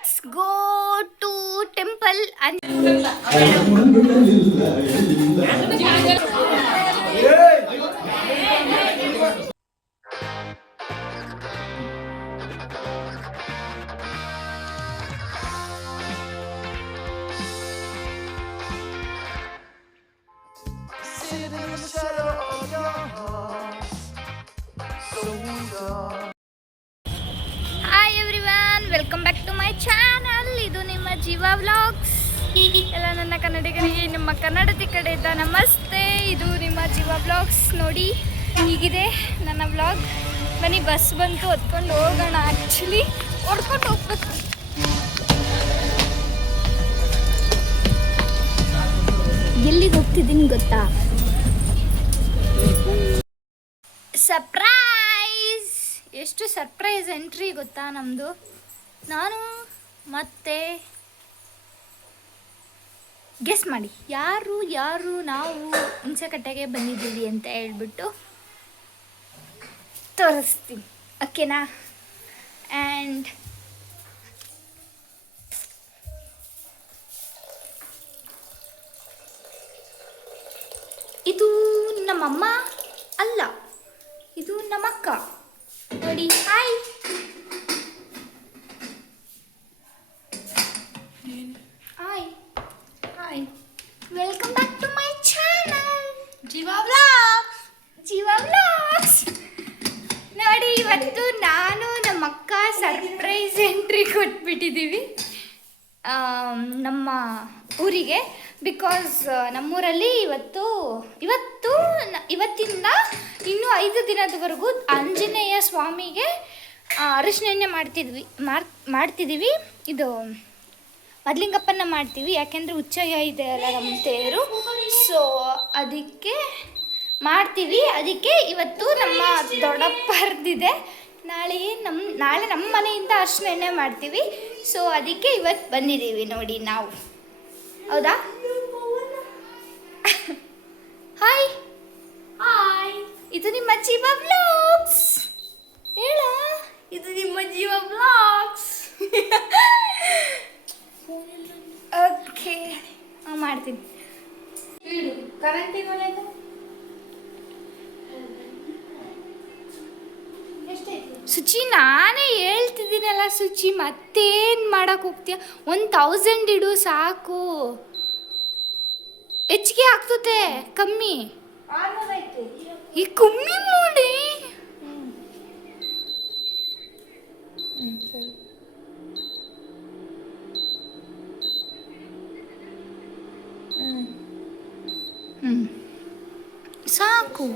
let's go to temple and hi everyone, welcome back to my channel. ಇದು ನಿಮ್ಮ ಜೀವ vlogs. ಎಲ್ಲ ನನ್ನ ಕನ್ನಡಿಗರಿಗೆ, ನಿಮ್ಮ ಕನ್ನಡತಿ ಕಡೆಯಿಂದ ನಮಸ್ತೆ. ಇದು ನಿಮ್ಮ ಜೀವ ವ್ಲಾಗ್ಸ್. ನೋಡಿ, ಹೀಗಿದೆ ನನ್ನ ವ್ಲಾಗ್. ಬನ್ನಿ, ಬಸ್ ಬಂತು, ಹೊತ್ಕೊಂಡು ಹೋಗೋಣ. ಆ್ಯಕ್ಚುಲಿ ಹೊಡ್ಕೊಂಡು ಹೋಗ್ಬೇಕು. ಎಲ್ಲಿಗೆ ಹೋಗ್ತಿದ್ದೀನಿ ಗೊತ್ತಾ? ಸರ್ಪ್ರೈಸ್! ಎಷ್ಟು ಸರ್ಪ್ರೈಸ್ ಎಂಟ್ರಿ ಗೊತ್ತಾ ನಮ್ಮದು. ನಾನು ಮತ್ತೆ ಗೆಸ್ ಮಾಡಿ, ಯಾರು ನಾವು ಹುಣಸೆಕಟ್ಟೆಗೆ ಬಂದಿದ್ದೀವಿ ಅಂತ ಹೇಳ್ಬಿಟ್ಟು ತೋರಿಸ್ತೀನಿ, ಓಕೆನಾ? ಆ್ಯಂಡ್ ಇದು ನಮ್ಮಮ್ಮ ಅಲ್ಲ, ಇದು ನಮ್ಮಕ್ಕ. ನೋಡಿ, hi. Hi hi, welcome back to my channel Jeeva vlogs. ನೋಡಿ, ಇವತ್ತು ನಾನು ನಮ್ಮ ಅಕ್ಕ ಸರ್ಪ್ರೈಸ್ ಎಂಟ್ರಿ ಕೊಟ್ಬಿಟ್ಟಿದ್ದೀವಿ ನಮ್ಮ ಊರಿಗೆ. ಬಿಕಾಸ್ ನಮ್ಮೂರಲ್ಲಿ ಇವತ್ತಿಂದ ಇನ್ನೂ 5 ದಿನದವರೆಗೂ ಆಂಜನೇಯ ಸ್ವಾಮಿಗೆ ಅರಿಶಿನ ಮಾಡ್ತಿದ್ದೀವಿ. ಇದು ಮದ್ಲಿಂಗಪ್ಪನ ಮಾಡ್ತೀವಿ, ಯಾಕೆಂದರೆ ಉಚ್ಚಯ ಇದೆ ಅಲ್ಲ ನಮ್ಮ ತೇರು. ಸೊ ಅದಕ್ಕೆ ಮಾಡ್ತೀವಿ. ಅದಕ್ಕೆ ಇವತ್ತು ನಮ್ಮ ದೊಡ್ಡಪ್ಪರ್ದಿದೆ. ನಾಳೆ ನಮ್ಮ ಮನೆಯಿಂದ ಅರಿಶಿನ ಮಾಡ್ತೀವಿ. ಸೊ ಅದಕ್ಕೆ ಇವತ್ತು ಬಂದಿದ್ದೀವಿ ನೋಡಿ ನಾವು. ಹೌದಾ? ಹಾಯ್ ಹಾಯ್, ಇದು ನಿಮ್ಮ ಜೀವ ವ್ಲಾಗ್ಸ್. ಹೇಳ, ಇದು ನಿಮ್ಮ ಜೀವ ವ್ಲಾಗ್ಸ್. ಓಕೆ, ಮಾಡ್ತೀನಿ. ಸುಚಿ, ನಾನೇ ಹೇಳ್ತಿದ್ದೀನಲ್ಲ ಸುಚಿ, ಮತ್ತೇನು ಮಾಡಕ್ಕೆ ಹೋಗ್ತೀಯ? 1000 ಇಡು ಸಾಕು. ಹೆಚ್ಚಿಗೆ ಆಗ್ತದೆ, ಕಮ್ಮಿ ಈ ಕಮ್ಮಿ ಮಾಡಿ. ಸಾಕು.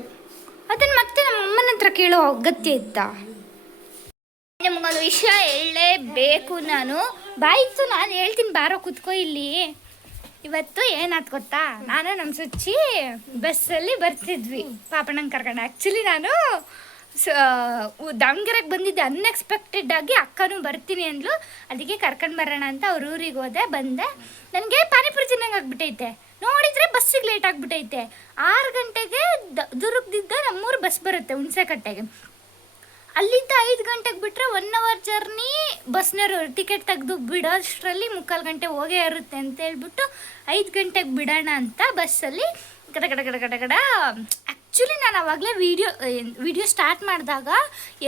ಅದನ್ನು ಮತ್ತೆ ನಮ್ಮ ಅಮ್ಮನ ಹತ್ರ ಕೇಳೋ ಅಗತ್ಯ ಇತ್ತಾ? ನಿಮ್ಗೊಂದು ವಿಷಯ ಹೇಳಲೇಬೇಕು. ನಾನು ಹೇಳ್ತೀನಿ, ಬಾರೋ ಕೂತ್ಕೋ ಇಲ್ಲಿ. ಇವತ್ತು ಏನಾಯ್ತು ಗೊತ್ತಾ? ನಾನು ನಮ್ಮ ಸುಚ್ಚಿ ಬಸ್ಸಲ್ಲಿ ಬರ್ತಿದ್ವಿ, ಪಾಪಣ್ಣಂಗೆ ಕರ್ಕೊಂಡು. ಆ್ಯಕ್ಚುಲಿ ನಾನು ದಾವಣಗೆರೆಗೆ ಬಂದಿದ್ದೆ. ಅನ್ಎಕ್ಸ್ಪೆಕ್ಟೆಡ್ ಆಗಿ ಅಕ್ಕನೂ ಬರ್ತೀನಿ ಅಂದ್ಲು. ಅದಕ್ಕೆ ಕರ್ಕೊಂಡು ಬರೋಣ ಅಂತ ಅವ್ರ ಊರಿಗೆ ಬಂದೆ. ನನಗೆ ಪಾನಿಪುರಿ ತಿನ್ನಂಗೆ ಆಗ್ಬಿಟ್ಟೈತೆ. ನೋಡಿದರೆ ಬಸ್ಸಿಗೆ ಲೇಟ್ ಆಗಿಬಿಟ್ಟೈತೆ. 6 ಗಂಟೆಗೆ ದುರ್ಗದಿಂದ ನಮ್ಮೂರು ಬಸ್ ಬರುತ್ತೆ ಹುಣಸೆಕಟ್ಟೆಗೆ. ಅಲ್ಲಿಂದ 5 ಗಂಟೆಗೆ ಬಿಟ್ಟರೆ 1 ಅವರ್ ಜರ್ನಿ. ಬಸ್ನವರು ಟಿಕೆಟ್ ತೆಗೆದು ಬಿಡೋಷ್ಟರಲ್ಲಿ 3/4 ಗಂಟೆ ಹೋಗೇ ಇರುತ್ತೆ ಅಂತ ಹೇಳ್ಬಿಟ್ಟು 5 ಗಂಟೆಗೆ ಬಿಡೋಣ ಅಂತ ಬಸ್ಸಲ್ಲಿ ಕಡ. ಆ್ಯಕ್ಚುಲಿ ನಾನು ಆವಾಗಲೇ ವಿಡಿಯೋ ಸ್ಟಾರ್ಟ್ ಮಾಡಿದಾಗ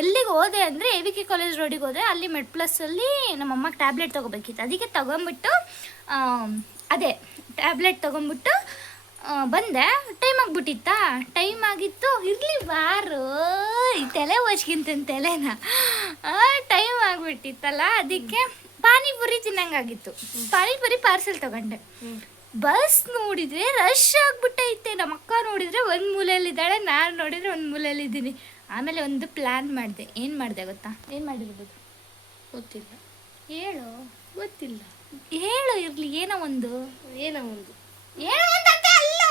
ಎಲ್ಲಿಗೆ ಹೋದೆ ಅಂದರೆ AVK ಕಾಲೇಜ್ ರೋಡಿಗೆ ಹೋದೆ. ಅಲ್ಲಿ ಮೆಡ್ಪ್ಲಸ್ಸಲ್ಲಿ ನಮ್ಮಮ್ಮಗೆ ಟ್ಯಾಬ್ಲೆಟ್ ತೊಗೋಬೇಕಿತ್ತು. ಅದಕ್ಕೆ ತೊಗೊಂಬಿಟ್ಟು ಟ್ಯಾಬ್ಲೆಟ್ ತೊಗೊಂಬಿಟ್ಟು ಬಂದೆ. ಟೈಮ್ ಆಗಿತ್ತು. ಇರಲಿ ಬಾರು, ಈ ತಲೆ ಹೋಚ್ಕಿಂತ ತಲೆನ. ಟೈಮ್ ಆಗಿಬಿಟ್ಟಿತ್ತಲ್ಲ, ಅದಕ್ಕೆ ಪಾನಿಪುರಿ ತಿನ್ನಂಗಾಗಿತ್ತು. ಪಾನಿಪುರಿ ಪಾರ್ಸೆಲ್ ತೊಗೊಂಡೆ. ಬಸ್ ನೋಡಿದರೆ ರಶ್ ಆಗಿಬಿಟ್ಟೈತೆ. ನಮ್ಮ ಅಕ್ಕ ನೋಡಿದರೆ ಒಂದು ಮೂಲೆಯಲ್ಲಿದ್ದಾಳೆ, ನಾನು ನೋಡಿದರೆ ಒಂದು ಮೂಲೆಯಲ್ಲಿದ್ದೀನಿ. ಆಮೇಲೆ ಒಂದು ಪ್ಲ್ಯಾನ್ ಮಾಡಿದೆ. ಏನು ಮಾಡಿದೆ ಗೊತ್ತಾ? ಏನು ಮಾಡಿರ್ಬೋದು ಗೊತ್ತಿಲ್ಲ. ಹೇಳು. ಗೊತ್ತಿಲ್ಲ. ಹೇಳು. ಇರಲಿ, ಏನೋ ಒಂದು ಅಲ್ಲ,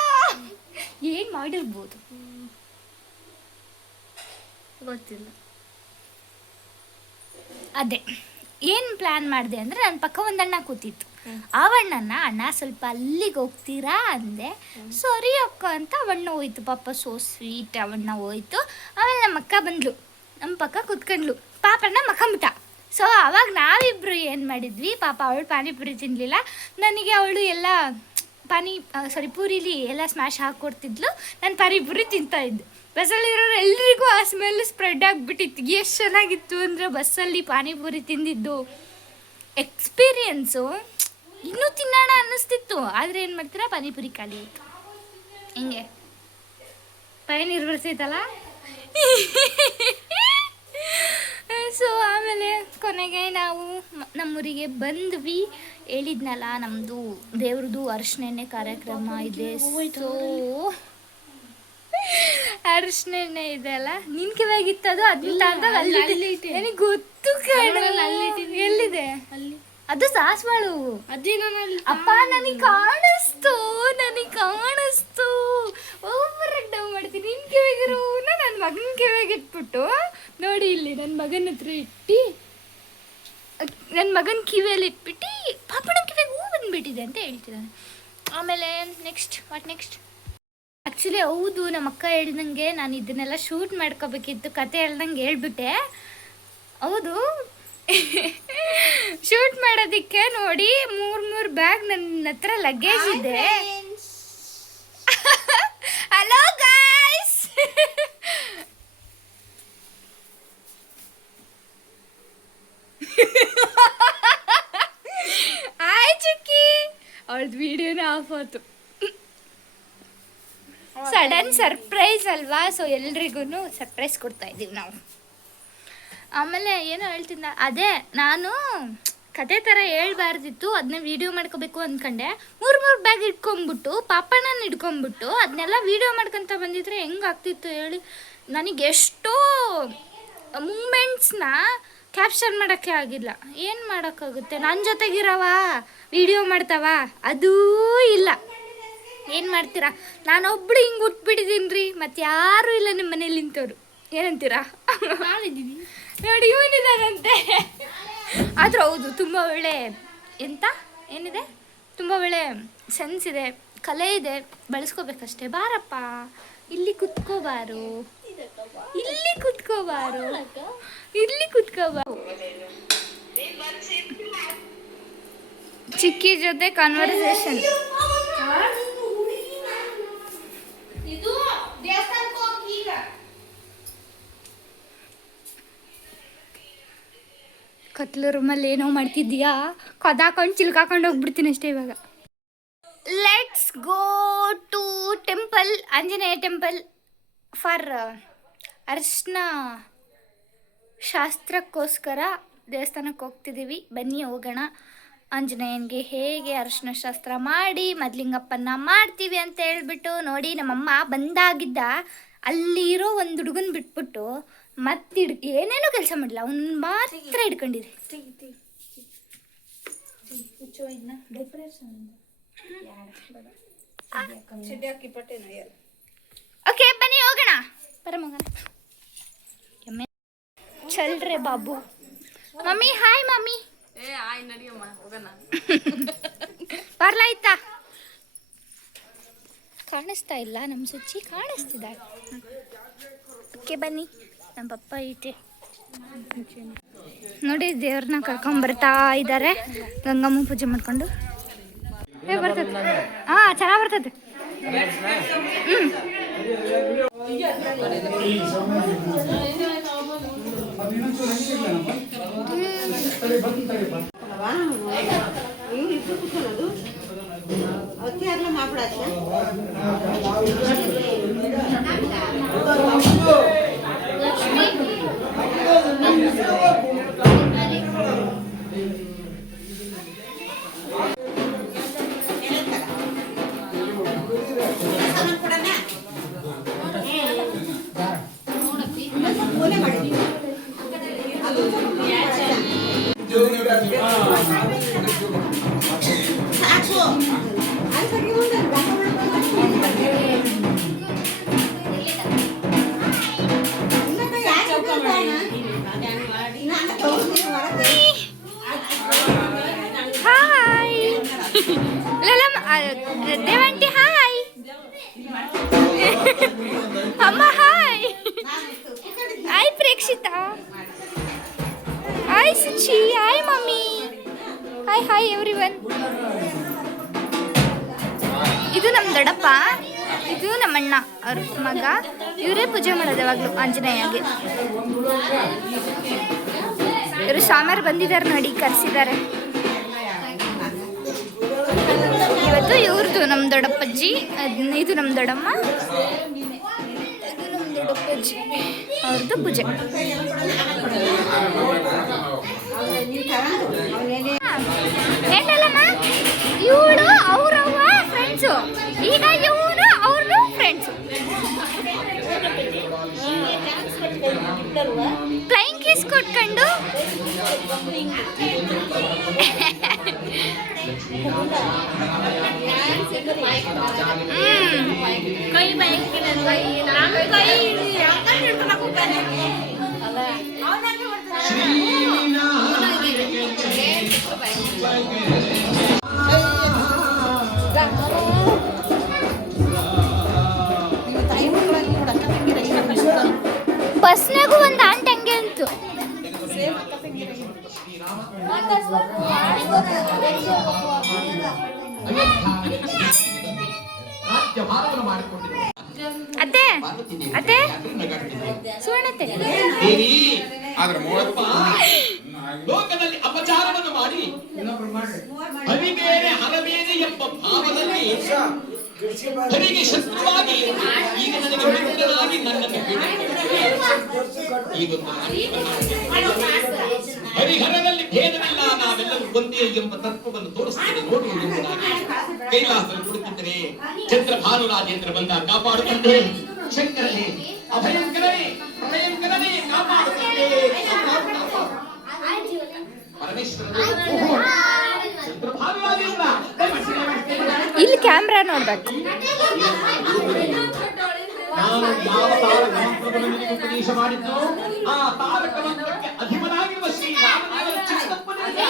ಏನು ಮಾಡಿರ್ಬೋದು ಗೊತ್ತಿಲ್ಲ. ಅದೇ ಏನು ಪ್ಲ್ಯಾನ್ ಮಾಡಿದೆ ಅಂದರೆ, ನನ್ನ ಪಕ್ಕ ಒಂದು ಅಣ್ಣ ಕೂತಿತ್ತು. ಅಣ್ಣ ಸ್ವಲ್ಪ ಅಲ್ಲಿಗೆ ಹೋಗ್ತೀರಾ ಅಂದೆ. ಸರಿ ಅಕ್ಕ ಅಂತ ಅವಣ್ಣ ಹೋಯ್ತು. ಪಾಪ ಸೋ ಸ್ವೀಟ್, ಅವಣ್ಣ ಹೋಯ್ತು. ಆಮೇಲೆ ನಮ್ಮ ಅಕ್ಕ ಬಂದ್ಲು, ನಮ್ಮ ಪಕ್ಕ ಕೂತ್ಕೊಂಡ್ಲು. ಪಾಪಣ್ಣ ಮಕ್ಕಂಬಿಟ್ಟ. ಸೊ ಅವಾಗ ನಾವಿಬ್ರು ಏನು ಮಾಡಿದ್ವಿ, ಪಾಪ ಅವಳು ಪಾನಿಪುರಿ ತಿನ್ನಲಿಲ್ಲ. ನನಗೆ ಅವಳು ಎಲ್ಲ ಪೂರಿಲಿ ಎಲ್ಲ ಸ್ಮ್ಯಾಶ್ ಹಾಕ್ಕೊಡ್ತಿದ್ಲು, ನಾನು ಪಾನಿಪುರಿ ತಿಂತಾಯಿದ್ದು. ಬಸ್ಸಲ್ಲಿರೋರು ಎಲ್ರಿಗೂ ಆ ಸ್ಮೆಲ್ ಸ್ಪ್ರೆಡ್ ಆಗಿಬಿಟ್ಟಿತ್ತು. ಎಷ್ಟು ಚೆನ್ನಾಗಿತ್ತು ಅಂದರೆ ಬಸ್ಸಲ್ಲಿ ಪಾನಿಪುರಿ ತಿಂದಿದ್ದು ಎಕ್ಸ್ಪೀರಿಯನ್ಸು ಇನ್ನೂ ತಿನ್ನೋಣ ಅನ್ನಿಸ್ತಿತ್ತು. ಆದರೆ ಏನು ಮಾಡ್ತೀರಾ, ಪಾನಿಪುರಿ ಖಾಲಿ ಆಯಿತು. ಹಿಂಗೆ ನೀರು ಬರ್ತೈತಲ್ಲ. ಸೊ ಆಮೇಲೆ ಕೊನೆಗೆ ನಾವು ನಮ್ಮೂರಿಗೆ ಬಂದ್ವಿ. ಹೇಳಿದ್ನಲ್ಲ, ನಮ್ಮದು ದೇವ್ರದ್ದು ಅರಿಶಿನೆಣ್ಣೆ ಕಾರ್ಯಕ್ರಮ ಇದೆ. ಸೊ ಅರಿಶಿನೆಣ್ಣೆ ಇದೆ ಅಲ್ಲ, ನಿನ್ ಕಿವಾಗಿತ್ತು ಅದು, ಅದನ್ನ ಅಲ್ಲಿ ನನಗೆ ಗೊತ್ತು ಕಾಣಲ್ಲ. ಎಲ್ಲಿದೆ ಅಲ್ಲಿ ಅದು ಸಾಸ್ವಾಳು. ಅದೇನೋ ಅಪ್ಪ ನನಗೆ ಕಾಣಿಸ್ತು ಓವರಾಗಿ ಡೌ ಮಾಡ್ತೀನಿ. ನಿನ್ ಕಿವಿಗಿರೋ ನನ್ನ ಮಗನ ಕಿವಿಗೆ ಇಟ್ಬಿಟ್ಟು ನೋಡಿ, ಇಲ್ಲಿ ನನ್ನ ಮಗನ ಹತ್ರ ಇಟ್ಟು ನನ್ನ ಮಗನ ಕಿವಿಯಲ್ಲಿ ಇಟ್ಬಿಟ್ಟು ಪಾಪನ ಕಿವಿಗೆ ಹೂ ಬಂದ್ಬಿಟ್ಟಿದೆ ಅಂತ ಹೇಳ್ತಿದ್ದಾನೆ. ಆಮೇಲೆ ನೆಕ್ಸ್ಟ್ ಆ್ಯಕ್ಚುಲಿ ಹೌದು, ನಮ್ಮ ಅಕ್ಕ ಹೇಳ್ದಂಗೆ ನಾನು ಇದನ್ನೆಲ್ಲ ಶೂಟ್ ಮಾಡ್ಕೋಬೇಕಿತ್ತು, ಕತೆ ಹೇಳ್ದಂಗೆ ಹೇಳ್ಬಿಟ್ಟೆ. ಹೌದು, ಶೂಟ್ ಮಾಡೋದಕ್ಕೆ ನೋಡಿ 3 ಬ್ಯಾಗ್ ನನ್ನ ಹತ್ರ ಲಗೇಜ್ ಇದೆ. Hello guys, hi Chikki. ಅವಳದ್ದು ವಿಡಿಯೋನೇ ಆಫ್ ಆಯ್ತು. ಸಡನ್ ಸರ್ಪ್ರೈಸ್ ಅಲ್ವಾ, ಸೊ ಎಲ್ರಿಗೂ ಸರ್ಪ್ರೈಸ್ ಕೊಡ್ತಾ ಇದ್ದೀವಿ ನಾವು. ಆಮೇಲೆ ಏನೋ ಹೇಳ್ತಿದ್ದ, ಅದೇ ನಾನು ಕತೆ ಥರ ಹೇಳ್ಬಾರ್ದಿತ್ತು, ಅದನ್ನ ವೀಡಿಯೋ ಮಾಡ್ಕೋಬೇಕು ಅಂದ್ಕೊಂಡೆ. 3 ಬ್ಯಾಗ್ ಇಟ್ಕೊಂಬಿಟ್ಟು ಪಾಪಣ್ಣನ ಹಿಡ್ಕೊಂಬಿಟ್ಟು ಅದನ್ನೆಲ್ಲ ವೀಡಿಯೋ ಮಾಡ್ಕೊತ ಬಂದಿದ್ರೆ ಹೆಂಗಾಗ್ತಿತ್ತು ಹೇಳಿ. ನನಗೆ ಎಷ್ಟೋ ಮೂಮೆಂಟ್ಸ್ನ ಕ್ಯಾಪ್ಚರ್ ಮಾಡೋಕ್ಕೆ ಆಗಿಲ್ಲ. ಏನು ಮಾಡೋಕ್ಕಾಗುತ್ತೆ, ನನ್ನ ಜೊತೆಗಿರವ ವೀಡಿಯೋ ಮಾಡ್ತಾವ, ಅದೂ ಇಲ್ಲ. ಏನು ಮಾಡ್ತೀರಾ, ನಾನೊಬ್ಳು ಹಿಂಗೆ ಉಟ್ಬಿಟ್ಟಿದ್ದೀನಿ ರೀ, ಮತ್ತು ಯಾರೂ ಇಲ್ಲ ನಿಮ್ಮ ಮನೇಲಿ ನಿಂತವ್ರು. ಏನಂತೀರಾ? ನೋಡಿ ಇವನಿದಾನಂತೆ. ಆದರೂ ಹೌದು, ತುಂಬ ಒಳ್ಳೆ ಏನಿದೆ, ತುಂಬ ಒಳ್ಳೆ ಸೆನ್ಸ್ ಇದೆ, ಕಲೆ ಇದೆ, ಬಳಸ್ಕೋಬೇಕಷ್ಟೇ. ಬಾರಪ್ಪ, ಇಲ್ಲಿ ಕುತ್ಕೋಬಾರು. ಚಿಕ್ಕಿ ಜೊತೆ ಕಾನ್ವರ್ಸೇಷನ್. ಕತ್ಲು ರೂಮಲ್ಲಿ ಏನೋ ಮಾಡ್ತಿದ್ದೀಯಾ, ಕದಾಕೊಂಡು ಚಿಲ್ಕಾಕೊಂಡು ಹೋಗ್ಬಿಡ್ತೀನಿ ಅಷ್ಟೇ ಇವಾಗ. Let's go to temple, Anjaneya temple for ಅರ್ಶನ ಶಾಸ್ತ್ರಕ್ಕೋಸ್ಕರ ದೇವಸ್ಥಾನಕ್ಕೆ ಹೋಗ್ತಿದ್ದೀವಿ. ಬನ್ನಿ ಹೋಗೋಣ. ಆಂಜನೇಯನಿಗೆ ಹೇಗೆ ಅರಿಶಿನ ಶಾಸ್ತ್ರ ಮಾಡಿ ಮದ್ಲಿಂಗಪ್ಪನ ಮಾಡ್ತೀವಿ ಅಂತ ಹೇಳ್ಬಿಟ್ಟು ನೋಡಿ. ನಮ್ಮಮ್ಮ ಬಂದಾಗಿದ್ದ ಅಲ್ಲಿರೋ ಒಂದು ಹುಡುಗನ ಬಿಟ್ಬಿಟ್ಟು ಮತ್ತೆ ಏನೇನೋ ಕೆಲಸ ಮಾಡಿಲ್ಲ, ಅವ್ನು ಮಾತ್ರ ಹಿಡ್ಕೊಂಡಿರಿ. ಓಕೆ ಬನ್ನಿ ಹೋಗೋಣ. ಬರಮೋಗೋಣ. ಚಲ್ರೆ ಬಾಬು. Mummy hi. ಮಮ್ಮಿ ಬರ್ಲಾಯ್ತಾ? ಕಾಣಿಸ್ತಾ ಇಲ್ಲ, ನಮ್ಮ ಸುಚ್ಚಿ ಕಾಣಿಸ್ತಿದ್ದಾಳೆ. ಓಕೆ ಬನ್ನಿ, ನಮ್ಮ ಪಪ್ಪ ಐತೆ ನೋಡಿ. ದೇವ್ರನ್ನ ಕರ್ಕೊಂಬರ್ತಾ ಇದ್ದಾರೆ, ಗಂಗಮ್ಮ ಪೂಜೆ ಮಾಡ್ಕೊಂಡು. ಬರ್ತದೆ, ಹಾಂ ಚೆನ್ನಾಗಿ ಬರ್ತದೆ. ದೇವಂಟಿ ಹಾಯ್. ಅಮ್ಮ hi. Hi Prekshita. Hi Suchi. Hi mummy. Hi everyone. ಇದು ನಮ್ಮ ದೊಡ್ಡಪ್ಪ, ಇದು ನಮ್ಮಣ್ಣ ಅವ್ರ ಮಗ. ಇವರೇ ಪೂಜೆ ಮಾಡೋದು ಯಾವಾಗಲೂ ಆಂಜನೇಯಗೆ. ಇವರು ಸಾಮಾರು ಬಂದಿದ್ದಾರೆ ನೋಡಿ, ಕರೆಸಿದ್ದಾರೆ ಇವತ್ತು. ಇವ್ರದ್ದು ನಮ್ಮ ದೊಡ್ಡಪ್ಪಜ್ಜಿ, ಇದು ನಮ್ಮ ದೊಡ್ಡಮ್ಮ, ಇದು ನಮ್ಮ ದೊಡ್ಡಪ್ಪಜ್ಜಿ ಅವ್ರದ್ದು ಪೂಜೆ. ಹೇಳಲ್ಲಮ್ಮ, ಇವಳು ಅವ್ರವ್ವ ಫ್ರೆಂಡ್ಸು, ಈಗ ಇವನು ಅವ್ರದ್ದು ಫ್ರೆಂಡ್ಸು. ಫ್ಲೈಂಗ್ ಕಿಸ್ ಕೊಟ್ಕೊಂಡು ಬಸ್ನಾಗೂ ಒಂದು ಆಂಟ್ ಹಂಗೆ ಅಂತು. ಅತ್ತೆ ಅತ್ತೆ ಸುವರ್ಣತೆ ಲೋಕದಲ್ಲಿ ಅಪಚಾರವನ್ನು ಮಾಡಿ ಹರಿಬೇರೆ ಹರಬೇರೆ ಎಂಬ ಭಾವದಲ್ಲಿ ಹರಿಗೆ ಶತ್ರುವಾಗಿ ಈಗ ನನಗೆ ಮಿತ್ರನಾಗಿ ನನ್ನನ್ನು ಹರಿಹರದಲ್ಲಿ ಭೇದವಿಲ್ಲ, ನಾವೆಲ್ಲರೂ ಒಂದೇ ಎಂಬ ತತ್ವವನ್ನು ತೋರಿಸ್ತೇನೆ ನೋಡು ಎಂಬುದಾಗಿ ಕೈಲಾಸದಲ್ಲಿ ಕೊಡುತ್ತಿದ್ದರೆ ಚಂದ್ರಭಾನುರಾಜೇಂದ್ರ ಬಂದ ಕಾಪಾಡುತ್ತಂತೆ. ಶಂಕರನೇ ಅಭಯಂಕರನೇ ಪ್ರಭಯಂಕರನೇ ಕಾಪಾಡುತ್ತಂತೆ. ಇಲ್ಲಿ ಕ್ಯಾಮ್ರಾ ನೋಡ್ಬೇಕು. ನಾನು ಯಾವ ತಾರಕ ಮಂತ್ರವನ್ನು ನಿನಗೆ ಉಪದೇಶ ಮಾಡಿದ್ದು, ಆ ತಾರಕ ಮಂತ್ರಕ್ಕೆ ಅಧಿಪನಾಗಿರುವ ಶ್ರೀರಾಮದೇವರ ಚಿತ್ತಪ್ಪನಿಗೆ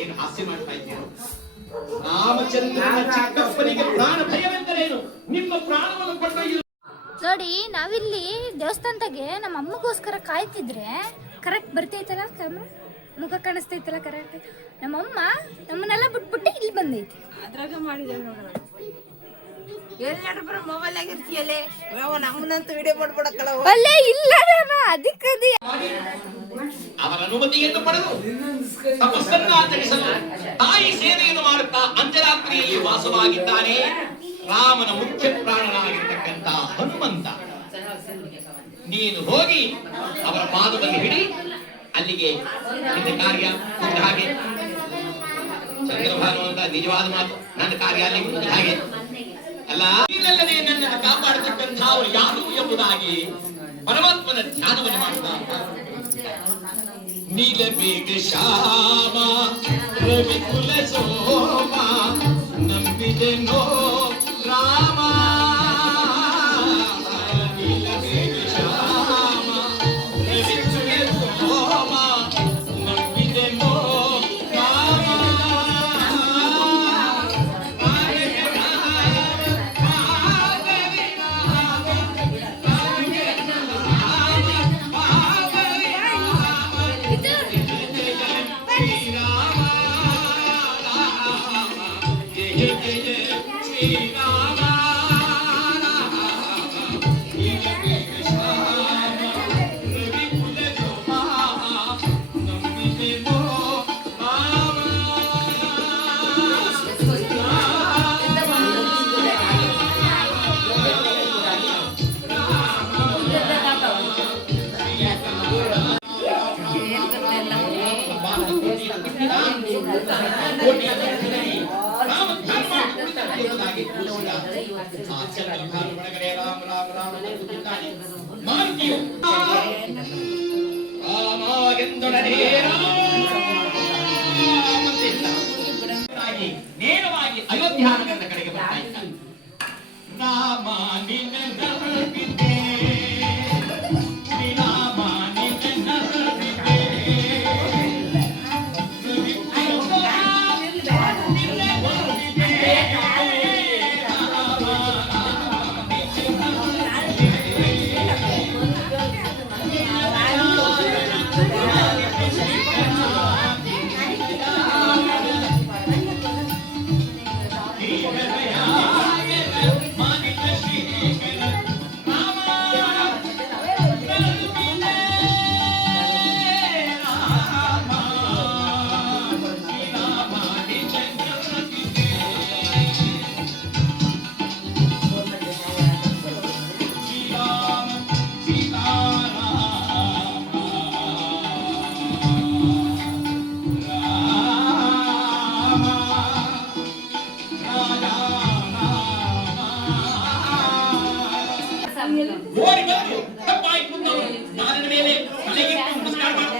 ಏನು ಹಾಸ್ಯ ಮಾಡ್ತಾ ಇದ್ದೀರೋ? ರಾಮಚಂದ್ರನ ಚಿಕ್ಕಪ್ಪನಿಗೆ ಪ್ರಾಣ ಭಯವೆಂದರೇನು? ನಿಮ್ಮ ಪ್ರಾಣವನ್ನು ಕೊಂಡೊಯ್ಯುವುದು. ನೋಡಿ, ನಾವಿಲ್ಲಿ ದೇವಸ್ಥಾನದಾಗೆ ನಮ್ಮ ಅಮ್ಮಗೋಸ್ಕರ ಕಾಯ್ತಿದ್ರೆ ಕರೆಕ್ಟ್ ಬರ್ತೈತಲ್ಲ, ಕ್ಯಾಮ್ರಾ ಮುಖ ಕಾಣಿಸ್ತೈತಲ್ಲ ಕರೆಕ್ಟ್. ನಮ್ಮಮ್ಮ ನಮ್ಮನ್ನೆಲ್ಲ ಬಿಟ್ಬಿಟ್ಟು ಇಲ್ಲಿ ಬಂದೈತಿ. ಅದ್ರಾಗ ಮಾಡಿದೆ ನೋಡೋಣ. ಮೊಬೈಲ್ ಆಗಿರ್ತೀಯಲ್ಲೇ ನಮ್ಮನ್ನಂತೂ ವಿಡಿಯೋ ಮಾಡ್ಬಿಡಕ್ಕಲ್ಲ. ಅಲ್ಲೇ ಇಲ್ಲ ಅದಕ್ಕದು ಅವರ ಅನುಮತಿಯನ್ನು ಪಡೆದು ತಪಸ್ಸನ್ನು ಆಚರಿಸಲು ತಾಯಿ ಸೇವೆಯನ್ನು ಮಾಡುತ್ತಾ ಅಂಜರಾತ್ರಿಯಲ್ಲಿ ವಾಸವಾಗಿದ್ದಾನೆ ರಾಮನ ಮುಖ್ಯ ಪ್ರಾಣನಾಗಿರ್ತಕ್ಕಂಥ ಹನುಮಂತ. ನೀನು ಹೋಗಿ ಅವರ ಪಾದದಲ್ಲಿ ಹಿಡಿ, ಅಲ್ಲಿಗೆ ನಿನ್ನ ಕಾರ್ಯ ಮುಗಿದ ಹಾಗೆ. ಚಂದ್ರಭಾನು ಅಂತ ನಿಜವಾದ ಮಾತು, ನನ್ನ ಕಾರ್ಯ ಅಲ್ಲಿ ಮುಗಿದ ಹಾಗೆ ಅಲ್ಲ. ನೀನಲ್ಲದೆ ನನ್ನನ್ನು ಕಾಪಾಡತಕ್ಕಂಥ ಅವರು ಯಾರು ಎಂಬುದಾಗಿ ಪರಮಾತ್ಮನ ಧ್ಯಾನವನ್ನು ಮಾಡುತ್ತಾ ನೀಲಬೇಗ ಶ್ಯಾಮ ರವಿಕುಲ ಸೋಮ ನಂಬಿದೆನೋ ರಾಮ. ನೀಲಬೇಗ ಶ್ಯಾಮ ರವಿಕುಲ ಸೋಮ ನಂಬಿದೆನೋ ರಾಮ. ನೇರವಾಗಿ ಅಯೋಧ್ಯ ನಗರದ ಕಡೆಗೆ ಬರ್ತಾ ಓಡಿ ಬಂದು ತಪ್ಪಾಯ್ತು ನಾವು ನಾರಿನ ಮೇಲೆ ತಲೆಗಿಟ್ಟು ನಮಸ್ಕಾರ ಮಾಡಿದ.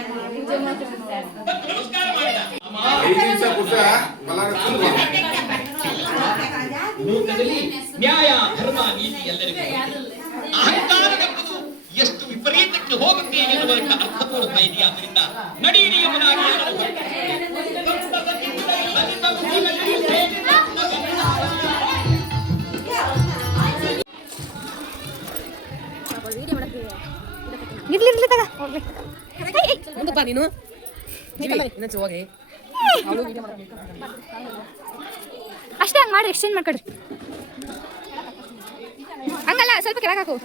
ನಮಸ್ಕಾರ ಮಾಡಿದ. ಲೋಕದಲ್ಲಿ ನ್ಯಾಯ ಧರ್ಮ ನೀತಿ ಎಲ್ಲರಿಗೂ ಅಹಂಕಾರವೆಂಬುದು ಎಷ್ಟು ವಿಪರೀತಕ್ಕೆ ಹೋಗುತ್ತೆ ಎನ್ನುವುದಕ್ಕೆ ಅರ್ಥಪೂರ್ಣ ಇದೆಯಾದ್ದರಿಂದ ನಡೀರಿ ಎಂಬುದಾಗಿ ಇರ್ಲಿ ತಗ ಮುಂದಪ್ಪ ನೀನು ಇನ್ನೊಂದು ಹೋಗಿ ಅಷ್ಟೇ ಹಂಗೆ ಮಾಡಿ ಎಕ್ಸ್ಚೇಂಜ್ ಮಾಡ್ಕೊಡ್ರಿ. ಹಂಗಲ್ಲ ಸ್ವಲ್ಪ ಕೆಳಗೆ ಹಾಕು.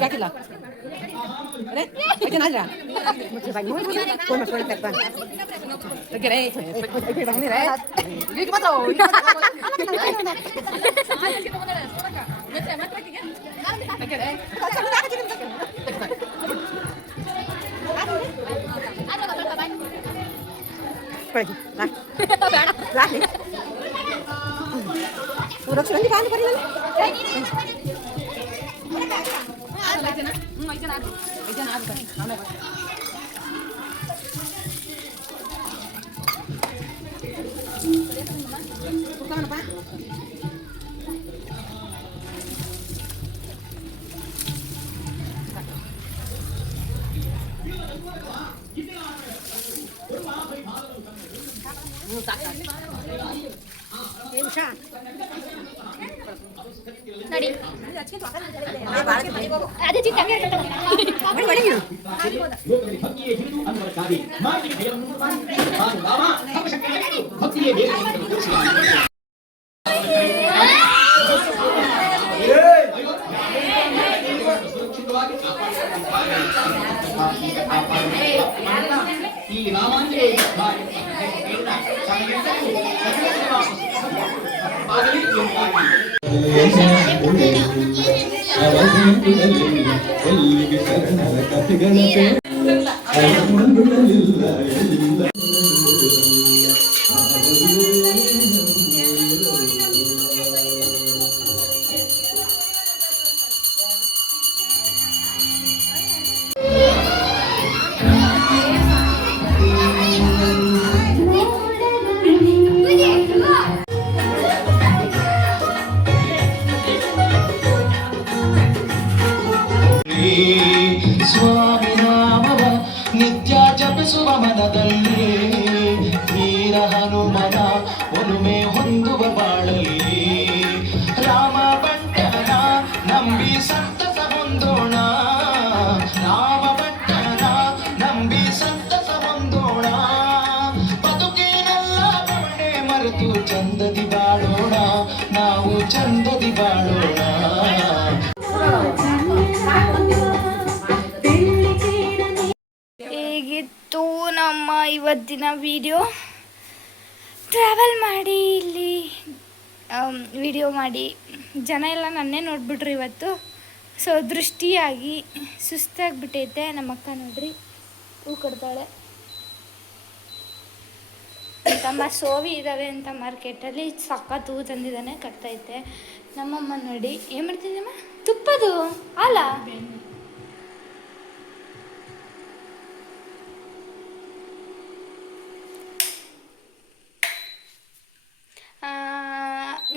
ಜಾಕಿಲ್ಲ ಅರೆ ಐತೆ ನಾಲ್ರ ಮುಚ್ಚಿ ಬಾಯಿ ಫೋನ್ ಮಾಡ್ಕೊಂಡು ತರ್ತಾನೆ ತೆಗೆರೆ ಬಂದಿರೆ ಈಗ ಮಾತ್ರ ಸುರಕ್ಷಿತ ಕಾಲು ಬರಲಿಲ್ಲ ನೋಡಿ ಅದೇ ಚಿಕ್ಕ ಭಕ್ತಿಯೇ ಹಿಡಿದು ಅನ್ನುವಕ್ಕಾಗಿ ಮಾಡಿ ಭಕ್ತಿಯೇ ಬೇರೆ ಸುರಕ್ಷಿತವಾಗಿ ಈ ರಾಮಾಂಜನೇಯ ಸ್ವಾಮಿ ನಾಮವ ನಿತ್ಯ ಜಪಿಸುವ ಮನದಲ್ಲಿ ವೀರ ಹನುಮನ ಒಲುಮೆ ಹೊಂದುವ ಬಾಳಲ್ಲಿ ರಾಮ ಭಟ್ಟನ ನಂಬಿ ಸಂತಸ ಹೊಂದೋಣ ರಾಮ ಭಟ್ಟನ ನಂಬಿ ಸಂತಸ ಹೊಂದೋಣ ಬದುಕಿನೆಲ್ಲ ಬವಣೆ ಮರೆತು ಚಂದದಿ ಬಾಳೋಣ ನಾವು ಚಂದದಿ ಬಾಳೋಣ. ಹೇಗಿತ್ತು ನಮ್ಮ ಇವತ್ತಿನ ವಿಡಿಯೋ? ಟ್ರಾವೆಲ್ ಮಾಡಿ ಇಲ್ಲಿ ವಿಡಿಯೋ ಮಾಡಿ ಜನ ಎಲ್ಲ ನನ್ನೇ ನೋಡ್ಬಿಟ್ರು ಇವತ್ತು. ಸೊ ದೃಷ್ಟಿಯಾಗಿ ಸುಸ್ತಾಗಿಬಿಟ್ಟೈತೆ. ನಮ್ಮ ಅಕ್ಕ ನೋಡ್ರಿ ಹೂ ಕೊಡ್ತಾಳೆ ಅಂತ ನಮ್ಮ ಸೋವಿ ಇದ್ದಾವೆ ಅಂತ ಮಾರ್ಕೆಟಲ್ಲಿ ಸಖತ್ ಹೂ ತಂದಿದ್ದಾನೆ ಕಟ್ತೈತೆ. ನಮ್ಮಮ್ಮ ನೋಡಿ ಏನು ಮಾಡ್ತಿದ್ದೀಮ್ಮ, ತುಪ್ಪದು ಅಲ್ಲ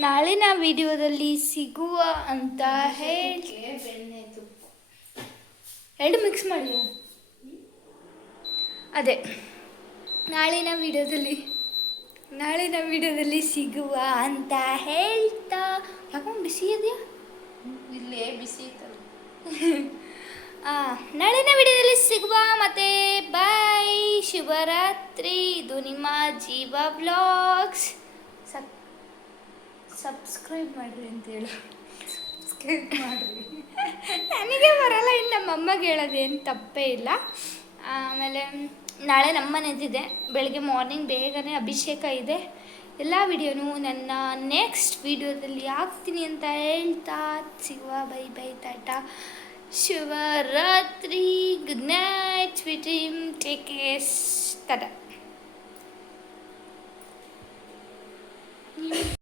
ನಾಳಿನ ವಿಡಿಯೋದಲ್ಲಿ ಸಿಗುವ ಅಂತ ಹೇಳಿ ಬೆಣ್ಣೆ ತುಪ್ಪ ಎರಡು ಮಿಕ್ಸ್ ಮಾಡಿ ಅದೇ ನಾಳಿನ ವಿಡಿಯೋದಲ್ಲಿ ಸಿಗುವ ಅಂತ ಹೇಳ್ತಾ. ಯಾಕಂದ್ರೆ ಬಿಸಿ ಇದೆಯಾ ಇಲ್ಲೇ ಬಿಸಿ ಇತ್ತಲ್ಲ. ನಾಳಿನ ವಿಡಿಯೋದಲ್ಲಿ ಸಿಗುವ. ಮತ್ತೆ ಬಾಯ್, ಶುಭರಾತ್ರಿ. ಇದು ನಿಮ್ಮ ಜೀವ ವ್ಲಾಗ್ಸ್. ಸಬ್ಸ್ಕ್ರೈಬ್ ಮಾಡಿರಿ ಅಂತೇಳಿ. ಸಬ್ಸ್ಕ್ರೈಬ್ ಮಾಡಿರಿ. ನನಗೆ ಬರಲ್ಲ, ಇನ್ನು ನಮ್ಮಮ್ಮಗೆ ಹೇಳೋದೇನು ತಪ್ಪೇ ಇಲ್ಲ. ಆಮೇಲೆ ನಾಳೆ ನಮ್ಮನೆದಿದೆ, ಬೆಳಗ್ಗೆ ಮಾರ್ನಿಂಗ್ ಬೇಗನೆ ಅಭಿಷೇಕ ಇದೆ. ಎಲ್ಲ ವಿಡಿಯೋನು ನನ್ನ ನೆಕ್ಸ್ಟ್ ವಿಡಿಯೋದಲ್ಲಿ ಹಾಕ್ತೀನಿ ಅಂತ ಹೇಳ್ತಾ ಸಿಗುವ. ಬೈ ಬೈ, ಟಾಟಾ, ಶುಭರಾತ್ರಿ, good night, sweet dream, take care, Tata.